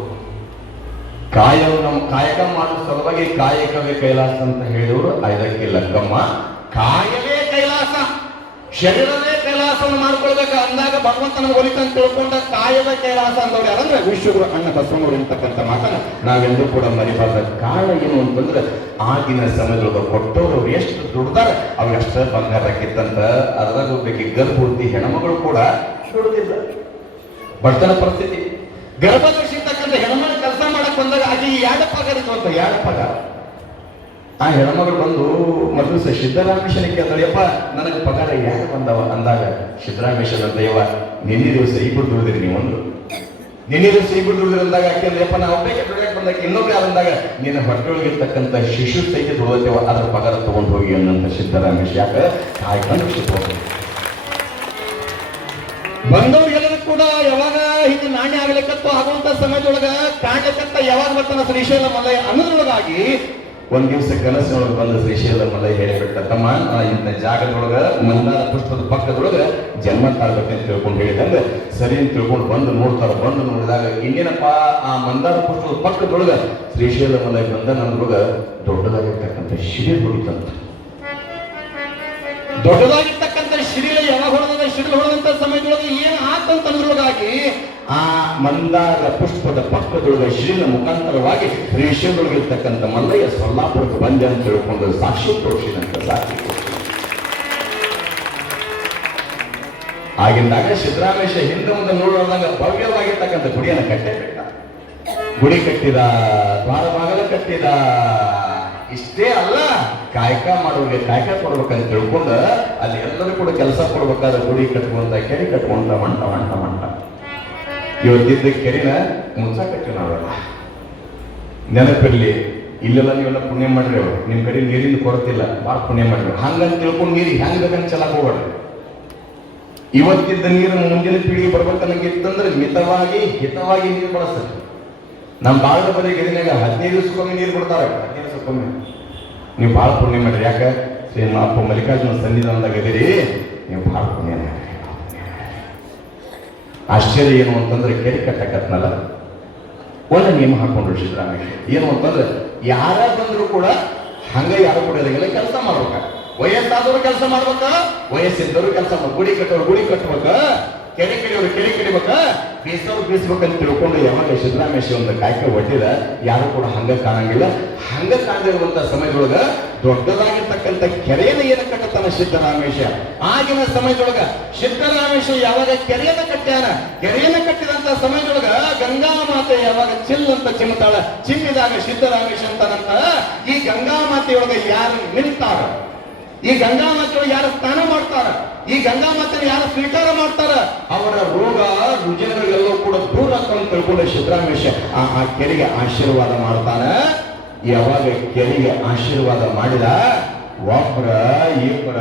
ಕಾಯಕ ಮಾಡೋ ಸಲುವಾಗಿ ಕಾಯಕವೇ ಕೈಲಾಸ ಅಂತ ಹೇಳಿದವರು ಐದಕ್ಕೆ ಲಕ್ಕಮ್ಮ. ಕಾಯವೇ ಕೈಲಾಸ, ಶರೀರವೇ ಕೈಲಾಸವನ್ನು ಮಾಡ್ಕೊಳ್ಬೇಕು ಅಂದಾಗ ಭಗವಂತನ ಒಲಿತಂತ ತಿಳ್ಕೊಂಡ ಕಾಯವೇ ಕೈಲಾಸ ಅಂದವ್ರು ಯಾರಂದ್ರೆ ವಿಶ್ವಗುರು ಅಣ್ಣ ಬಸವಣ್ಣವರು ಅಂತಕ್ಕಂಥ ಮಾತನ್ನ ನಾವೆಂದೂ ಕೂಡ ಮರಿಬಾರ್ದ. ಕಾರಣ ಏನು ಅಂತಂದ್ರೆ, ಆಗಿನ ಸಮಯದೊಳಗೆ ಕೊಟ್ಟವರು ಎಷ್ಟು ದುಡ್ದಾರ ಅವ್ರು ಅಷ್ಟ ಬಂಗಾರ ಹಾಕಿತ್ತಂತ. ಅದ್ರಾಗ ಹೋಗ್ಬೇಕು ಗರ್ಭವತಿ ಹೆಣ್ಮಗಳು ಕೂಡ ದುಡ್ದಿಲ್ಲ. ಬಡತನ ಪರಿಸ್ಥಿತಿ, ಗರ್ಭದರ್ಶಿರ್ತಕ್ಕಂಥ ಹೆಣ್ಮಗಳು ಕೆಲಸ ಮಾಡಕ್ ಬಂದಾಗ ಆಕೆ 2 ಪಗಾರ ಇತ್ತು ಅಂತ. 2 ಪಗಾರ. ಆ ಹೆಣ್ಮಗಳು ಬಂದು ಮೊದಲು ಸಿದ್ದರಾಮೇಶನಿಗೆ ಕೇಳ್ತಾಳೆಯಪ್ಪ ನನಗೆ ಪಗಾರ ಯಾಕೆ ಬಂದವ ಅಂದಾಗ ಸಿದ್ದರಾಮೇಶನ ದೈವ ನಿನ್ನೆ ದಿವಸ ಇಬ್ಬರು ದುಡಿದ್ರಿ ನೀವೊಂದು, ನಿನ್ನೆ ದಿವಸ ಇಬ್ಬರು ದುಡಿದ್ರಿ ಅಂದಾಗ ಯಾಕೆಂದ್ರಪ್ಪ ನಾವು ಒಬ್ಬಕ್ಕೆ ದುಡಿಯಕ್ಕೆ ಬಂದಾಗ ಇನ್ನೊಬ್ರು ಯಾರು ಅಂದಾಗ ನಿನ್ನ ಹೊಟ್ಟೆಯೊಳಗಿರ್ತಕ್ಕಂಥ ಶಿಶು ಸಹಿತ ದುಡಿತೇವ, ಅದ್ರ ಪಗಾರ ತಗೊಂಡು ಹೋಗಿ ಅನ್ನಂತ ಸಿದ್ದರಾಮೇಶ ಯಾಕೆ ಕಾಯ್ಕೊಂಡು ಬಂದವ್ರಿಗೆಲ್ಲರೂ ಕೂಡ ಯಾವಾಗ ಹಿಂಗೆ ನಾಣ್ಯ ಆಗ್ಲಿಕ್ಕತ್ತು ಆಗುವಂತ ಸಮಯದೊಳಗ ಕಾಣ್ಲಿಕ್ಕತ್ತ ಯಾವಾಗ ಬರ್ತಾನ ಶ್ರೀಶೈಲ ಮಲ್ಲಯ್ಯ ಅನ್ನೋದ್ರೊಳಗಾಗಿ ಒಂದ್ ದಿವಸ ಕನಸಿನೊಳಗೆ ಬಂದ ಶ್ರೀಶೈಲ ಮಲ್ಲಯ್ಯ ಹೇಳಿಬಿಟ್ಟ, ತಮ್ಮ ಇಂಥ ಜಾಗದೊಳಗ ಮಂದಾರ ಪುಷ್ಪದ ಪಕ್ಕದೊಳಗ ಜನ್ಮ ತಾಳ್ಬೇಕಂತ ತಿಳ್ಕೊಂಡು ಹೇಳಿದಂಗ ಸರಿ ಅಂತ ತಿಳ್ಕೊಂಡು ಬಂದು ನೋಡ್ತಾರ. ಬಂದು ನೋಡಿದಾಗ ಇನ್ನೇನಪ್ಪ ಆ ಮಂದಾರ ಪುಷ್ಪದ ಪಕ್ಕದೊಳಗ ಶ್ರೀಶೈಲ ಮಲ್ಲಯ್ಯ ಬಂದ ನನ್ನೊಳಗ ದೊಡ್ಡದಾಗಿರ್ತಕ್ಕಂಥ ಶಿಲೆ ಹೊಡಿತಂತ. ದೊಡ್ಡದಾಗಿರ್ತಕ್ಕಂಥ ಶಿಡಿಲೆ ಯಾವಾಗ ಹೊಡೆದ ಶಿಡಿಲು ಹೊಡೆದಂತ ಸಮಯದೊಳಗೆ ಏನು ಆತಂತಂದ್ರೊಳಗಾಗಿ ಆ ಮಂದಾರ ಪುಷ್ಪದ ಪಕ್ಕದೊಳಗೆ ಶಿಡಿಲ ಮುಖಾಂತರವಾಗಿ ಶ್ರೀಶೈಲದೊಳಗಿರ್ತಕ್ಕಂಥ ಮಲ್ಲಯ್ಯ ಸೊಲ್ಲಾಪುರಕ್ಕೆ ಬಂದೆ ಅಂತ ತಿಳ್ಕೊಂಡು ಸಾಕ್ಷಿ ತೋರಿಸಿದಂತ ಸಾಕ್ಷಿ. ಆಗಿಂದಾಗ ಸಿದ್ದರಾಮೇಶ ಹಿಂದೆ ಮುಂದೆ ನೋಡುವಾಗ ಭವ್ಯವಾಗಿರ್ತಕ್ಕಂಥ ಗುಡಿಯನ್ನು ಕಟ್ಟೇ ಬಿಟ್ಟ. ಗುಡಿ ಕಟ್ಟಿದ, ದ್ವಾರ ಬಾಗಲ ಕಟ್ಟಿದ. ಇಷ್ಟೇ ಅಲ್ಲ, ಕಾಯಕ ಮಾಡೋರಿಗೆ ಕಾಯಕ ಕೊಡ್ಬೇಕಂತ ತಿಳ್ಕೊಂಡು ಅಲ್ಲಿ ಎಲ್ಲರೂ ಕೂಡ ಕೆಲಸ ಕೊಡ್ಬೇಕಾದ್ರೆ ಗುಡಿ ಕಟ್ಟುವಂತ, ಕೆರೆ ಕಟ್ಟುವಂತ ಮಂಟ ಇವತ್ತಿದ್ದ ಕೆರೆನ ಮುನ್ಸ ಕಟ್ಟಿ ನಾವೆಲ್ಲ ನೆನಪಿರ್ಲಿ. ಇಲ್ಲೆಲ್ಲ ನೀವೆಲ್ಲ ಪುಣ್ಯ ಮಾಡ್ರಿ, ಅವ್ರು ನಿಮ್ ಕಡೆ ನೀರಿನ ಕೊರತಿಲ್ಲ, ಭಾಳ ಪುಣ್ಯ ಮಾಡ್ರಿ. ಹಂಗಂತ ತಿಳ್ಕೊಂಡು ನೀರಿಗೆ ಹೆಂಗ್ ಬೇಕಂತ ಚೆಲ್ಲಕ್ ಹೋಗ್ಬೇಡ್ರಿ. ಇವತ್ತಿದ್ದ ನೀರು ಮುಂದಿನ ಪೀಳಿಗೆ ಬರ್ಬೇಕನ್ನಂಗಿತ್ತಂದ್ರೆ ಹಿತವಾಗಿ ನೀರು ಬಳಸ್ತಾರೆ. ನಮ್ಮ ಬಾಳದ ಬರೀ ಗೆದಿನಾಗ 15 ದಿವಸಕ್ಕೊಮ್ಮೆ ನೀರು ಬಿಡ್ತಾರೆ, 15 ದಿವಸಕ್ಕೊಮ್ಮೆ. ನೀವು ಭಾಳ ಪುಣ್ಯ ಮಾಡ್ರಿ. ಯಾಕೆ ಶ್ರೀಮಪ್ಪ ಮಲ್ಲಿಕಾರ್ಜುನ ಸನ್ನಿಧಾನದಾಗ ಇದ್ದೀರಿ, ನೀವು ಭಾಳ ಪುಣ್ಯ ಮಾಡ್ರಿ. ಆಶ್ಚರ್ಯ ಏನು ಅಂತಂದ್ರೆ ಕೆರೆ ಕಟ್ಟಕತ್ನಲ್ಲ, ಒಂದು ನಿಯಮ ಹಾಕೊಂಡ್ರು ಸಿದ್ದರಾಮೇಶ. ಏನು ಅಂತಂದ್ರೆ ಯಾರ ಬಂದ್ರು ಕೂಡ ಹಂಗ ಯಾರು ಕೂಡ ಇರಂಗಿಲ್ಲ, ಕೆಲಸ ಮಾಡ್ಬೇಕ. ವಯಸ್ಸಾದವರು ಕೆಲಸ ಮಾಡ್ಬೇಕ, ವಯಸ್ಸಿದ್ದವರು ಕೆಲಸ ಮಾಡ್ಬೇಕು. ಗುಡಿ ಕಟ್ಟೋರು ಗುಡಿ ಕಟ್ಬೇಕ, ಕೆರೆ ಕಡಿಯೋರು ಕೆರೆ ಕಡಿಬೇಕ, ಬೀಸೋರು ಬೀಸ್ಬೇಕಂತ ತಿಳ್ಕೊಂಡು ಯಾವಾಗ ಸಿದ್ದರಾಮೇಶ ಒಂದು ಕಾಯ್ಕೆ ಒಟ್ಟಿದ, ಯಾರು ಕೂಡ ಹಂಗ ಕಾಣಂಗಿಲ್ಲ. ಹಂಗ ಕಾಣದಿರುವಂತ ಸಮಯದೊಳಗ ದೊಡ್ಡದಾಗಿರ್ತಕ್ಕಂಥ ಕೆರೆಯನ್ನು ಏನು ಕಟ್ಟತಾನ ಸಿದ್ದರಾಮೇಶ. ಆಗಿನ ಸಮಯದೊಳಗ ಸಿದ್ದರಾಮೇಶ ಯಾವಾಗ ಕೆರೆಯನ್ನ ಕಟ್ಟ್ಯಾನ, ಕೆರೆಯನ್ನ ಕಟ್ಟಿದಂತ ಸಮಯದೊಳಗ ಗಂಗಾ ಮಾತೆ ಯಾವಾಗ ಚಿಲ್ ಅಂತ ಚಿಮ್ಮತಾಳ, ಚಿಮ್ಮಿದಾಗ ಸಿದ್ದರಾಮೇಶ ಅಂತನಂತ ಈ ಗಂಗಾ ಮಾತೆಯೊಳಗ ಯಾರು ನಿಂತಾರ, ಈ ಗಂಗಾ ಮಾತೆಯೊಳಗೆ ಯಾರು ಸ್ನಾನ ಮಾಡ್ತಾರ, ಈ ಗಂಗಾ ಮಾತೆಯನ್ನು ಯಾರು ಸ್ವೀಕಾರ ಮಾಡ್ತಾರ, ಅವರ ರೋಗ ರುಜಿನಗಳೆಲ್ಲವೂ ಕೂಡ ದೂರ ಅಂತ ತಿಳ್ಕೊಂಡು ಸಿದ್ದರಾಮೇಶ ಆ ಕೆರೆಗೆ ಆಶೀರ್ವಾದ ಮಾಡ್ತಾನ. ಯಾವಾಗ ಕೆರೆಗೆ ಆಶೀರ್ವಾದ ಮಾಡಿದ, ಒಬ್ಬರ ಇಬ್ಬರ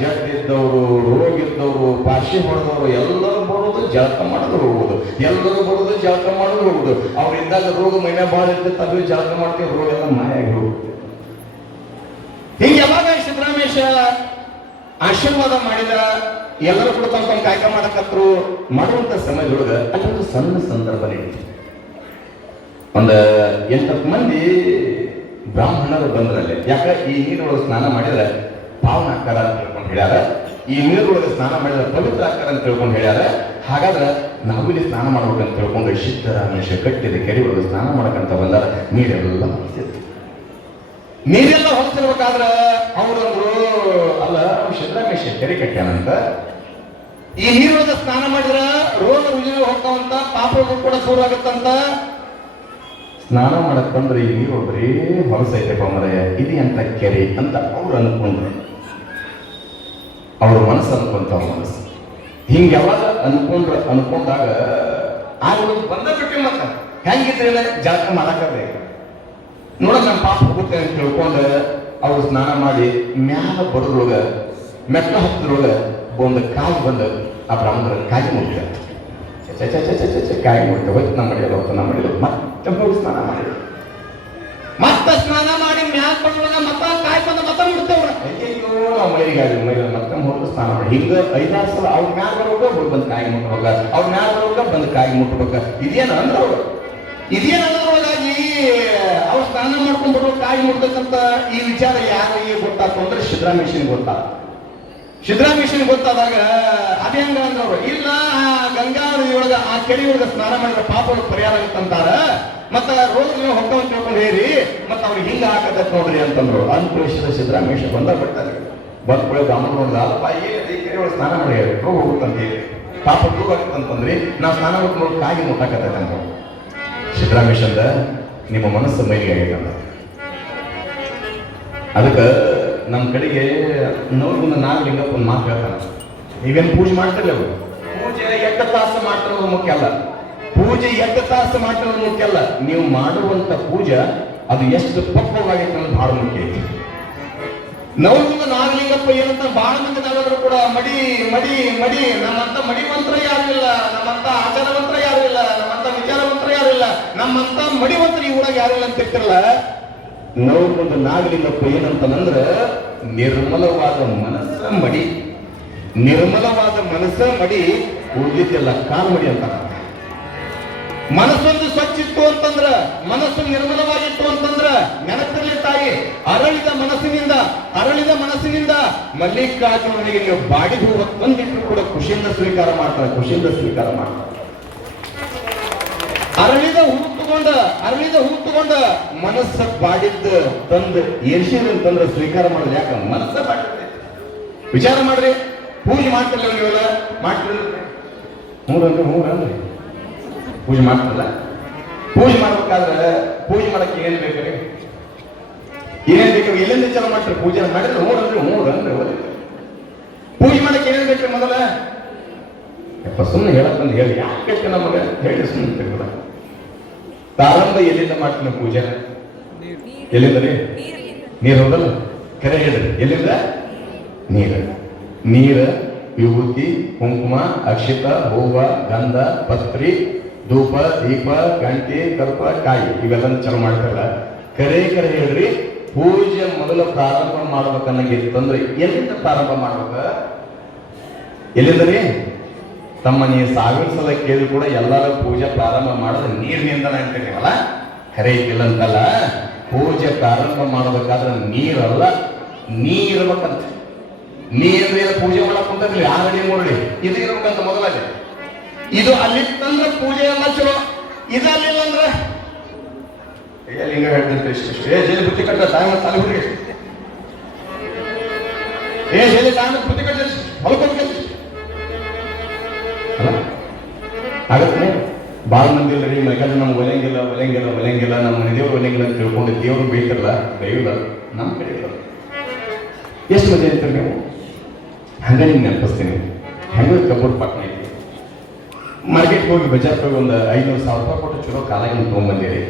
ಜಡ್ ಇದ್ದವರು, ರೋಗ ಇದ್ದವರು, ಪಾರ್ಶಿ ಹೊಡೆದವರು ಎಲ್ಲರೂ ಬರೋದು ಜಳಕ ಮಾಡೋದು ಹೋಗುದು, ಎಲ್ಲರೂ ಬರೋದು ಜಳಕ ಮಾಡೋದು ಹೋಗುದು. ಅವ್ರಿದ್ದಾಗ ರೋಗ ಮೈನ ಬಾಳ ಇರ್ತೈತೆ, ಅದು ಜಳಕ ಮಾಡ್ತೀವಿ, ರೋಗ ಎಲ್ಲ ಮಾಯಾಗಿ ಹೋಗುದು. ಹೀಗೆ ಯಾವಾಗ ಸಿದ್ದರಾಮೇಶ ಆಶೀರ್ವಾದ ಮಾಡಿದ, ಎಲ್ಲರೂ ಕೂಡ ತಮ್ಮ ಕಾಯಕ ಮಾಡಕತ್ರು. ಮಾಡುವಂತ ಸಮಯದೊಳಗ ಅಲ್ಲೊಂದು ಸಣ್ಣ ಸಂದರ್ಭ ನಡೀತು. ಒಂದು 8 ಮಂದಿ ಬ್ರಾಹ್ಮಣರು ಬಂದ್ರಲ್ಲಿ. ಯಾಕ ಈ ನೀರೊಳಗೆ ಸ್ನಾನ ಮಾಡಿದ್ರೆ ಪಾವನ ಆಕಾರ ಅಂತ ತಿಳ್ಕೊಂಡು ಹೇಳ್ಯಾರ, ಈ ನೀರೊಳಗೆ ಸ್ನಾನ ಮಾಡಿದ್ರೆ ಪವಿತ್ರ ಆಕಾರ ಅಂತ ತಿಳ್ಕೊಂಡು ಹೇಳ್ಯಾರ. ಹಾಗಾದ್ರೆ ನಾವು ಇಲ್ಲಿ ಸ್ನಾನ ಮಾಡ್ಬೇಕಂತ ತಿಳ್ಕೊಂಡು ಸಿದ್ದರಾಮೇಶ ಕಟ್ಟಿದ ಕೆರೆ ಒಳಗೆ ಸ್ನಾನ ಮಾಡಕಂತ ಬಂದಾರ. ನೀರೆಲ್ಲ ಹೊರತಿರ್ಬೇಕಾದ್ರ ಅವರಂದ್ರು, ಅಲ್ಲ ಸಿದ್ದರಾಮೇಶ ಕೆರೆ ಕಟ್ಟ್ಯಾನಂತ, ಈ ನೀರೊಳಗೆ ಸ್ನಾನ ಮಾಡಿದ್ರ ರೋಗ ರುಜಿನ ಹೋಗ್ತಾವಂತ, ಪಾಪಗಳು ಕೂಡ ದೂರ ಆಗುತ್ತಂತ. ಸ್ನಾನ ಮಾಡಕ್ ಬಂದ್ರೆ ಈ ನೀರು ಬರೀ ಹೊಲಸೈತೆಪ್ಪ ಮರೆಯ, ಇದು ಅಂತ ಕೆರೆ ಅಂತ ಅವ್ರು ಅನ್ಕೊಂಡ್ರು. ಅವ್ರ ಮನಸ್ಸು ಅನ್ಕೊಂತ, ಅವ್ರ ಮನಸ್ಸು ಹಿಂಗ ಯಾವಾಗ ಅನ್ಕೊಂಡಾಗ ಆಗ ಬಂದ ಬಿಟ್ಟು ಮತ್ತ ಹೆಂಗಿದ್ರೆ ಜಾತ್ರೆ ಮಾಡಾಕಬೇಕು ನೋಡ, ನಮ್ಮ ಪಾಪ ಹೋಗುತ್ತೆ ಅಂತ ತಿಳ್ಕೊಂಡು ಅವ್ರು ಸ್ನಾನ ಮಾಡಿ ಮ್ಯಾಲ ಬಡದ್ರೊಳಗ ಮೆಟ್ಲ ಹತ್ತದ್ರೊಳಗ ಒಂದು ಕಾಯಿ ಬಂದು ಆ ಬ್ರಾಹ್ಮಣರ ಕಾಯಿ ಮುಟ್ಟ, ಕಾಯಿ ಮುಟ್ಟ ಹೊತ್ತನ ಮಾಡಿಲ್ಲ ಮತ್ತೆ ಹೋಗಿ ಸ್ನಾನ ಮಾಡಿದ್ರು. ಮತ್ತೆ ಸ್ನಾನ ಮಾಡಿ ಮ್ಯಾಲ ಬಡದ್ರೊಳಗ ಮತ್ತ ಕಾಯಿ ಬಂದ ಮತ್ತೆ ಮುಡ್ತೇವ್ರ. ಅಯ್ಯೋ ನಾವು ಮೈಲಿಗೆ ಮತ್ತೆ ಹೋಗಿ ಸ್ನಾನ ಮಾಡಿ ಹಿಂಗ 5-6 ಸಲ ಅವ್ರ ಮ್ಯಾಲ ಬರೋಗ ಬಂದು ಕಾಯಿ ಮುಟ್ಬೇಕ, ಅವ್ರ ಮ್ಯಾಲ ಬರೋಗ ಬಂದು ಕಾಯಿ ಮುಟ್ಬೇಕ. ಇದೇನು ಅಂದ್ರೆ ಅವ್ರು ಇದೇನೊಳಗಾಗಿ ಅವ್ರು ಸ್ನಾನ ಮಾಡ್ಕೊಂಡು ಬರೋ ಕಾಯಿ ಮುಟ್ಬೇಕಂತ ಈ ವಿಚಾರ ಯಾರಿಗೆ ಗೊತ್ತಾಗ್ತು ಅಂದ್ರೆ ಸಿದ್ದರಾಮೇಶನಿಗೆ ಗೊತ್ತಾಗ. ಸಿದ್ದರಾಮೇಶನಿಗೆ ಗೊತ್ತಾದಾಗ ಅದೇ ಹಂಗ ಅಂದ್ರವ್ರು, ಇಲ್ಲ ಗಂಗಾ ನದಿಯೊಳಗ ಆ ಕೆರೆಯೊಳಗ ಸ್ನಾನ ಮಾಡಿದ್ರೆ ಪಾಪಗಳು ಪರಿಹಾರ ಆಗುತ್ತಂತಾರ, ಮತ್ತ ರೋಗಗಳು ಹೊಕ್ಕವಂತ ತಿಳ್ಕೊಂಡು ಹೇಳಿ ಮತ್ತ ಅವ್ರಿಗೆ ಹಿಂಗ ಹಾಕತ್ತ ನೋಡ್ರಿ ಅಂತಂದ್ರು. ಅನುಕೂಲಿಸಿದ ಸಿದ್ದರಾಮೇಶ ಬಿಡ್ತಾರೆ. ಬಂದ್ಕೊಳ್ಳಿ ಬ್ರಾಹ್ಮಣ ನೋಡಿದ, ಅಲ್ಲಪ್ಪ ಏನಿದೆ ಕೆರೆ ಒಳಗೆ ಸ್ನಾನ ಮಾಡಿ ರೋಗ ಹೋಗುತ್ತಂತೀವಿ, ಪಾಪ ದೂರ ಆಗುತ್ತಂತಂದ್ರಿ, ನಾವು ಸ್ನಾನ ಮಾಡ್ಕೊಂಡು ಕಾಯಿ ಮುಟ್ಟಾಕತ್ತ ಅಂತ. ಸಿದ್ದರಾಮೇಶ ಅಂದ, ನಿಮ್ಮ ಮನಸ್ಸು ಮೈಲಿಗೆ ಆಗೈತಂದ. ಅದಕ್ಕೆ ನಮ್ಮ ಕಡೆಗೆ ನೋಡ್ಬಂದು ನಾಗಲಿಂಗಪ್ಪ ಒಂದು ಮಾತು ಹೇಳ್ತಾನ, ನೀವೇನು ಪೂಜೆ ಮಾಡ್ತಿರಲ್ಲ, ಪೂಜೆ 8 ತಾಸು ಮಾಡ್ತಿರೋದು ಮುಖ್ಯ ಅಲ್ಲ, ಪೂಜೆ 8 ತಾಸು ಮಾಡ್ತಿರೋದು ಮುಖ್ಯ ಅಲ್ಲ, ನೀವು ಮಾಡುವಂತ ಪೂಜೆ ಅದು ಎಷ್ಟು ಪಕ್ವವಾಗೈತೆ ಅನ್ನೋದು ಬಹಳ ಮುಖ್ಯ ಐತಿ. ನವಲಗುಂದ ನಾಗಲಿಂಗಪ್ಪ ಏನಂತ ಬಹಳ ಮಂದಿ ನಾವೆಲ್ಲರೂ ಕೂಡ ಮಡಿ ಮಡಿ ಮಡಿ, ನಮ್ಮಂತ ಮಡಿವಂತರ ಯಾರು ಇಲ್ಲ, ನಮ್ಮಂತ ಆಚಾರವಂತರ ಯಾರು ಇಲ್ಲ, ನಮ್ಮಂತ ವಿಚಾರವಂತರ ಯಾರು ಇಲ್ಲ, ನಮ್ಮಂತ ಮಡಿವಂತರ ಈ ಊರಾಗ ಯಾರು ಇಲ್ಲ ಅಂತ ಇರ್ತಿರಲ್ಲ. ನವಲಗುಂದ ನಾಗಲಿಂಗಪ್ಪ ಏನಂತಂದ್ರ ನಿರ್ಮಲವಾದ ಮನಸ್ಸ ಮಡಿ, ನಿರ್ಮಲವಾದ ಮನಸ್ಸ ಮಡಿ, ಉಳಿದಿದ್ದೆಲ್ಲ ಕಾಲು ಮಡಿ ಅಂತ. ಮನಸ್ಸೊಂದು ಸ್ವಚ್ಛ ಇತ್ತು ಅಂತಂದ್ರ, ಮನಸ್ಸು ನಿರ್ಮಲವಾಗಿತ್ತು ಅಂತಂದ್ರ ನೆನಪಿರಲಿ ತಾಯಿ, ಅರಳಿದ ಮನಸ್ಸಿನಿಂದ ಮಲ್ಲಿಕಾರ್ಜುನನಿಗೆ ನೀವು ಬಾಡಿ ಹೂವು ತಂದಿಟ್ಟರು ಕೂಡ ಖುಷಿಯಿಂದ ಸ್ವೀಕಾರ ಮಾಡ್ತಾರೆ, ಖುಷಿಯಿಂದ ಸ್ವೀಕಾರ ಮಾಡ್ತಾರೆ. ಅರಳಿದ ಹೂ ತಗೊಂಡ ಮನಸ್ಸ ಬಾಡಿದ್ದ ತಂದು ಏರ್ಸಿದ ಅಂತಂದ್ರೆ ಸ್ವೀಕಾರ ಮಾಡೋದು. ಯಾಕ ಮನಸ್ಸ ಬಾಡಿದ್ದೆ ವಿಚಾರ ಮಾಡ್ರಿ. ಪೂಜೆ ಮಾಡ್ತಿರಲ್ಲ ನೀವೆಲ್ಲ ಮಾಡ್ತಿರಲ್ಲ ಮೂರಂದ್ರೆ ಪೂಜೆ ಮಾಡ್ತಿರಲ್ಲ. ಪೂಜೆ ಮಾಡ್ಬೇಕಾದ್ರೆ ಪೂಜೆ ಮಾಡಕ್ಕೆ ಏನ್ ಬೇಕ್ರಿ? ಏನೇನ್ ಬೇಕು? ಎಲ್ಲಿಂದ ಚಾಲು ಮಾಡ್ತಾರೆ ಪೂಜೆ ಮಾಡಿದ್ರೆ ಮೂರಂದ್ರೆ ಪೂಜೆ ಮಾಡಕ್ಕೆ ಏನೇನ್ ಬೇಕ್ರಿ? ಮೊದಲ ಸುಮ್ಮನೆ ಹೇಳಕ್ಕಂದು ಹೇಳಿ ಯಾಕೆ ನಮಗೆ ಹೇಳಿ ಸುಮ್ಮನೆ ತಿರ್ಗದ. ಪ್ರಾರಂಭ ಎಲ್ಲಿಂದ ಮಾಡ್ತೀನಿ ಪೂಜೆ? ಎಲ್ಲಿಂದ ರೀ? ನೀರು ಹೋಗಲ್ಲ, ಕರೆ ಹೇಳ್ರಿ. ಎಲ್ಲಿಂದ? ನೀರ, ವಿಭೂತಿ, ಕುಂಕುಮ, ಅಕ್ಷಿತ, ಹೂವ, ಗಂಧ, ಪತ್ರಿ, ಧೂಪ, ದೀಪ, ಗಂಟೆ, ಕರ್ಪ, ಕಾಯಿ ಇವೆಲ್ಲ ಚಾಲು ಮಾಡ್ತಾರಲ್ಲ. ಕರೆ ಹೇಳ್ರಿ, ಪೂಜೆ ಮೊದಲ ಪ್ರಾರಂಭ ಮಾಡ್ಬೇಕನ್ನಂಗಿತ್ತಂದ್ರೆ ಎಲ್ಲಿಂದ ಪ್ರಾರಂಭ ಮಾಡ್ಬೇಕ? ಎಲ್ಲಿಂದ ರೀ? ತಮ್ಮ ನೀವು 1000 ಸಲ ಕೇಳಿ ಕೂಡ ಎಲ್ಲರೂ ಪೂಜೆ ಪ್ರಾರಂಭ ಮಾಡಿದ್ರೆ ನೀರಿನಿಂದನೇ ಅಂತೀವಲ್ಲ. ಕರೆ ಇಲ್ಲ ಅಂತಲ್ಲ, ಪೂಜೆ ಪ್ರಾರಂಭ ಮಾಡಬೇಕಾದ್ರೆ ನೀರಲ್ಲ, ನೀರ್ಬೇಕಂತ. ನೀರು ಪೂಜೆ ಮಾಡಕ್ ಕುಂತದ್ರಿ 6 ಅಡಿ 3 ಅಡಿ ಇದು ಇರ್ಬೇಕಂತ ಮೊದಲಾಗಿ. ಇದು ಅಲ್ಲಿತ್ತಂದ್ರೆ ಪೂಜೆ ಎಲ್ಲ ಚಲೋ, ಇದು ಅಲ್ಲಿಲ್ಲ ಅಂದ್ರೆ ಹಿಂಗ ಹೇಳ್ತಂತೆ ಜೈಲಿ ಬುತ್ತಿ ಕಟ್ಟ ತಾಯಿ ತಲೆ ಹುಡುಗಿ ಜೈಲಿ ತಾಯಿ ಬುತ್ತಿ ಕಟ್ಟ ಹೊಲಕ್ಕೆ ಆಗತ್ತೆ. ಭಾಳ ಮಂದಿ ಇಲ್ಲರಿ ಯಾಕಂದ್ರೆ ನಮ್ಗೆ ಒಲೆಂಗಿಲ್ಲ ನಮ್ಮ ಮನೆ ದೇವ್ರು ಒಲೆಂಗಿಲ್ಲ ಅಂತ ತಿಳ್ಕೊಂಡು ದೇವ್ರು ಬೇಯ್ತಾರಲ್ಲ, ದೈವದ ನಮ್ಮ ಕಡೆ ಇರ್ತದೆ. ಎಷ್ಟು ಮಜಾ ಇರ್ತೀರಿ ನೀವು? ಹಂಗ ನಿಮ್ಗೆ ನೆನಪಿಸ್ತೀನಿ. ಹೆಂಗ ಕಬ್ಬೂರ್ ಪಟ್ಟಣ ಐತಿ, ಮಾರ್ಕೆಟ್ಗೆ ಹೋಗಿ ಬಜಾರ್ಗೆ ಹೋಗಿ ಒಂದು 500,000 ರೂಪಾಯಿ ಕೊಟ್ಟು ಚಲೋ ಕಾಲಾಗಿ ತೊಗೊಂಡ್ಬಂದಿರಿ.